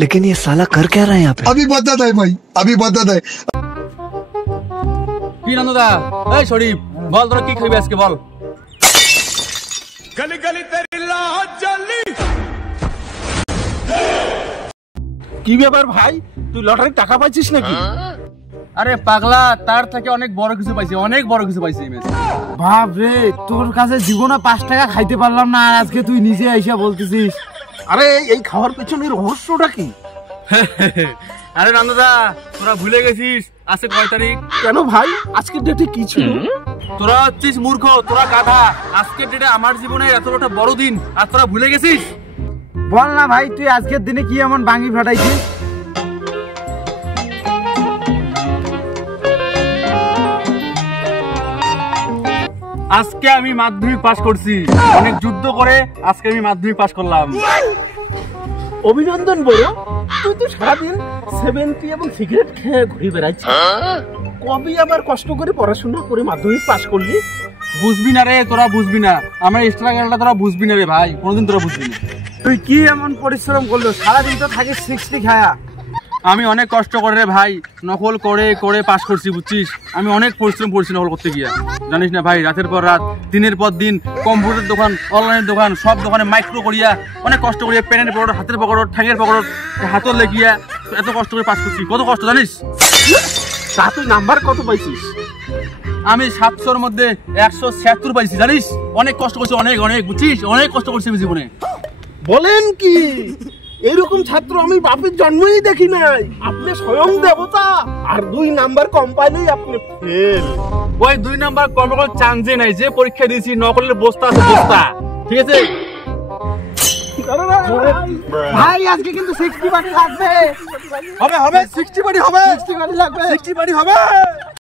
लेकिन ये साला कर क्या रहा है यहाँ पे? अभी बताता है भाई, अभी बताता है। কি নন্দদা এই শরীফ বল তোরা কি খাবি আজকে বল गली गली तेरी लाज जली কি ব্যাপার ভাই, তুই লটারির টাকা পাইছিস নাকি? আরে পাগলা, তার থেকে অনেক বড় কিছু পাইছি, অনেক বড় কিছু পাইছি এই ম্যাচে। বাপ রে, তোর কাছে জীবনে 5 টাকা খাইতে পারলাম না, আর আজকে তুই নিজে আইসা বলতেছিস। আরে এই খাওয়ার পেছনে রহস্যটা কি? আরে নন্দদা, তোরা ভুলে গেছিস আজকে কয় তারিখ? কেন ভাই, আজকের ডেটে কি ছিল? তোরা হচ্ছিস মূর্খ, তোরা গাধা। আজকের ডেটে আমার জীবনে এত বড় দিন আর তোরা ভুলে গেছিস? বল না ভাই, তুই আজকের দিনে কি এমন বাঙি ফাটাইছিস? আজকে আমি মাধ্যমিক পাস করছি, অনেক যুদ্ধ করে আজকে আমি মাধ্যমিক পাস করলাম। অভিনন্দন বড়, তুই তো সারাদিন 70 এবং সিগারেট খেয়ে ঘুরে বেড়াচ্ছিস। কবে আবার কষ্ট করে পড়াশোনা করে মাধ্যমিক পাস করলি? বুঝবি না রে, তোরা বুঝবি না আমার স্ট্রাগলটা, তোরা বুঝবি না রে ভাই, কোনোদিন তোরা বুঝবি না। তুই কি এমন পরিশ্রম করলো? সারাদিন তো থাকিস 60 খায়া। আমি অনেক কষ্ট করে রে ভাই, নকল করে করে পাস করছি, বুঝছিস? আমি অনেক পরিশ্রম করছি নকল করতে গিয়া, জানিস না ভাই? রাতের পর রাত, দিনের পর দিন, কম্পিউটার দোকান, অনলাইনের দোকান, সব দোকানে মাইক্রো করিয়া অনেক কষ্ট করিয়া, প্যানের পকড়, হাতের পকড়, ঠ্যাঙের পকড়, হাতর লেগিয়া এত কষ্ট করে পাস করছি। কত কষ্ট জানিস? তা তুই নাম্বার কত পাইছিস? আমি 700-র মধ্যে 176 পাইছি, জানিস? অনেক কষ্ট করছি, অনেক অনেক, বুঝছিস? অনেক কষ্ট করছি আমি জীবনে। বলেন কি, এরকম ছাত্র আমি বাপের জন্মই দেখি নাই। আপনি স্বয়ং দেবতা, আর 2 নাম্বার কম পাইলেই আপনি ফেল। ওই 2 নাম্বার কম করার চান্সই নাই, যে পরীক্ষা দিয়েছি নকলের বস্তা আছে, বস্তা। ঠিক আছে ভাই, আজকে কিন্তু 60 পার্টি লাগবে। হবে হবে, 60 পার্টি হবে, 60 পার্টি লাগবে, 60 পার্টি হবে।